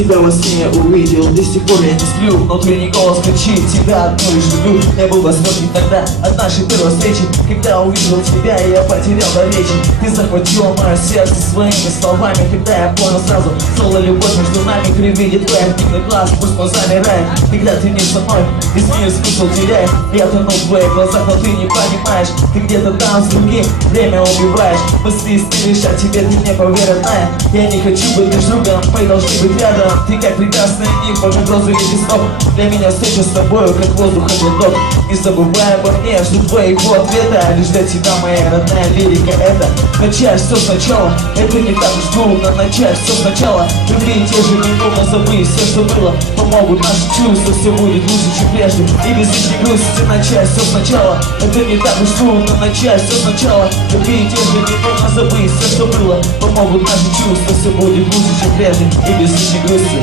тебя во сне увидел. До сих пор я не сплю, внутренний голос кричит: тебя одну лишь люблю. Я был возможен тогда от нашей первой встречи, когда увидел тебя, я потерял до речи. Ты захватила мое сердце своими словами, когда я понял сразу: соло любовь между нами. При виде твоих дивных глаз пусть он замирает, когда ты не со мной, весь мир смысл теряет. Я тону в твоих глазах, но ты не понимаешь, ты где-то там с другим время убиваешь. Мысли стыришь, а тебе ты не поверят, родная. Я не хочу быть лишь другом, мы должны быть рядом. Ты как прекрасная нимфа, как розовый листок. Для меня встреча с тобою, как воздух и глоток. Не забывай обо мне, жду твоего ответа. Лишь для тебя, моя родная лирика, это начать все сначала. Это не так уж трудно, начать все сначала. Любви те же не нужно забыть все, что было. Помогут наши чувства, все будет лучше, чем прежде. И без лишней грусти начать все сначала. Это не так уж трудно, начать все сначала. Любви те же не нужно забыть все, что было. Помогут наши чувства, все будет лучше, чем прежде. И без лишней грусти.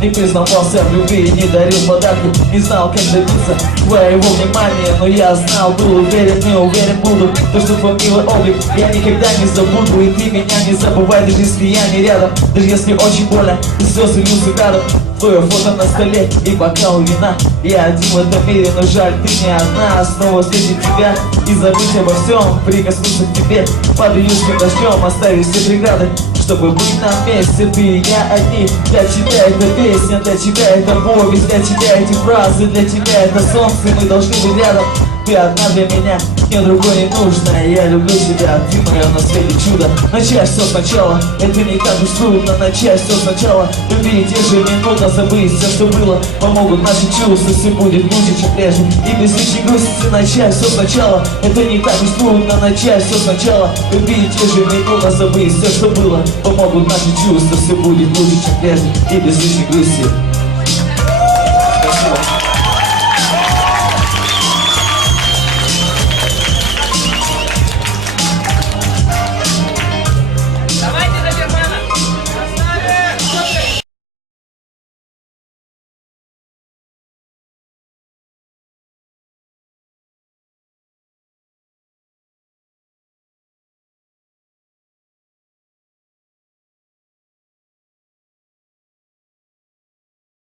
Не признавался в любви и не дарил подарки. Не знал, как добиться твоего внимания, но я знал, был уверен и уверен буду. То, что твой милый облик я никогда не забуду. И ты меня не забывай, даже если я не рядом. Даже если очень больно, и слезы льются рядом. Твое фото на столе и бокал вина. Я один в этом мире, но жаль, ты не одна. Снова встретить тебя и забыть обо всем, прикоснуться к тебе под июльским дождем, оставить все преграды, чтобы быть на месте. Ты и я одни, для тебя это песня, для тебя это повесть, для тебя эти фразы, для тебя это солнце. Мы должны быть рядом, ты одна для меня, мне другой не нужно. Я люблю тебя, ты мое на свете чудо. Начать все сначала, это не так уж трудно. Начать все сначала, любви те же минуты, забыть все, что было. Помогут наши чувства, все будет лучше, чем прежде. И без лишней грусти начать все сначала. Это не так уж трудно, начать все сначала. Любви те же минуты, забыть все, что было. Помогут наши чувства, все будет лучше, чем прежде. И без лишней грусти.